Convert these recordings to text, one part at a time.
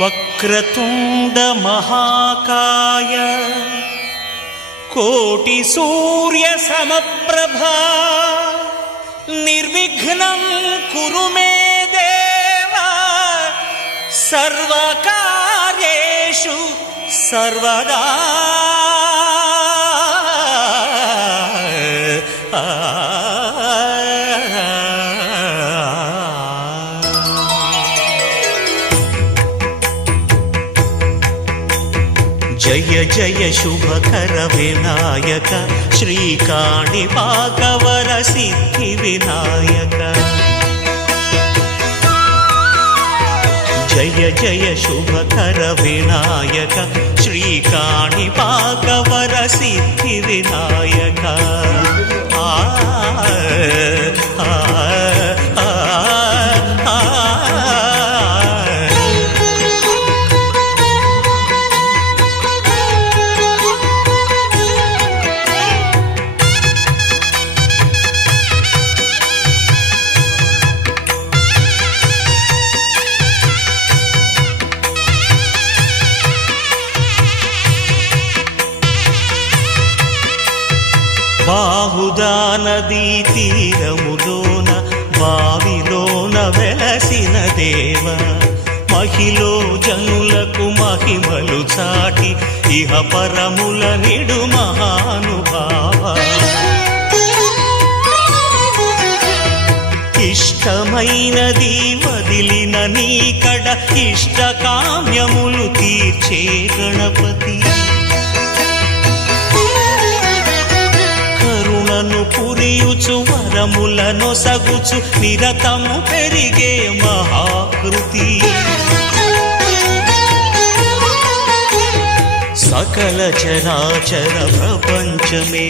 వక్రతుండ మహాకాయ కోటి సూర్య సమప్రభా నిర్విఘ్నం కురు మే దేవ సర్వకార్యేషు సర్వదా. జయ జయ శుభకర వినాయక శ్రీకాణిపాకవర సిద్ధి వినాయక. జయ జయ శుభకర వినాయక శ్రీకాణిపాకవర సిద్ధి వినాయక. బాహుదా నదీ తీరములోన బావిలోన వెలసిన దేవ మహిలో జనులకు మహిమలు చాటి ఇహ పరముల నిడు మహానుభావ. ఇష్టమైనది వదిలిన నీకడ ఇష్ట కామ్యములు తీర్చే గణపతి. పురియుచు వరములను సగుచు నిరతము పెరిగే మహాకృతి. సకల చరాచర ప్రపంచమే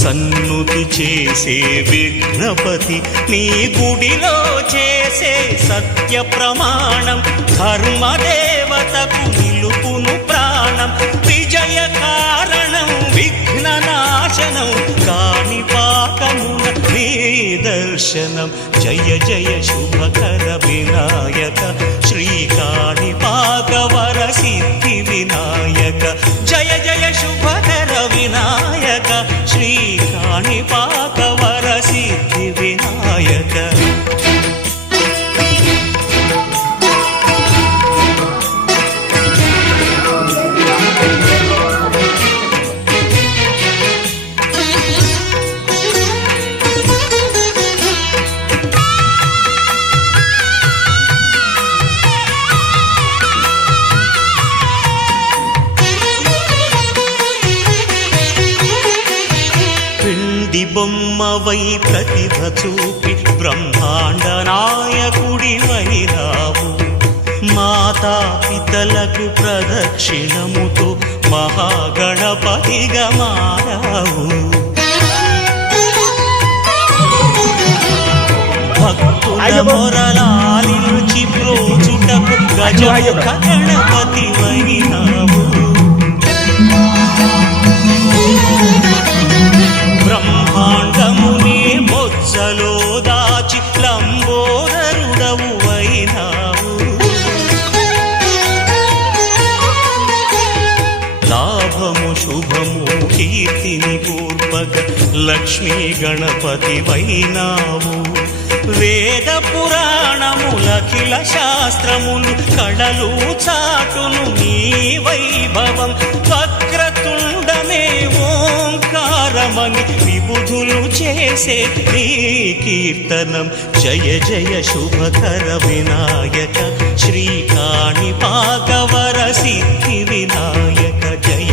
సన్నుతి చేసే విఘ్నపతి. నీ గుడిలో చేసే సత్య ప్రమాణం ధర్మదేవతకు నిలుపును ప్రాణం. విజయ కారణం విఘ్న నాశనం కాణిపాకమున నీ దర్శనం. జయ జయ శుభకర వినాయక శ్రీకాణిపాకవర సిద్ధి వినాయక. జయ జయ శుభకర వినాయక శ్రీకాణిపాకవర సిద్ధి వినాయక. బొమ్మవై ప్రతిభ చూపి బ్రహ్మాండ నాయకుడివైనావు. మాతా పితలకు ప్రదక్షిణముతో మహాగణపతిగా మారావు. భక్తుల మొరలాలించి ప్రోచుటకు గజముఖ గణపతివైనావు. బ్రహ్మాండమునే బొజ్జలో దాచి లంబోదరుడవు అయినావు. లాభము శుభము కీర్తిని పూర్వక లక్ష్మీ గణపతి వైనావు. వేద పురాణములఖిల శాస్త్రములు కళలు చాటును నీ వైభవం. వక్రతుండమే ఓంకారమని విబుధులు చేసే నీ కీర్తనం. జయ జయ శుభకర వినాయక శ్రీకాణిపాకవర సిద్ధి వినాయక.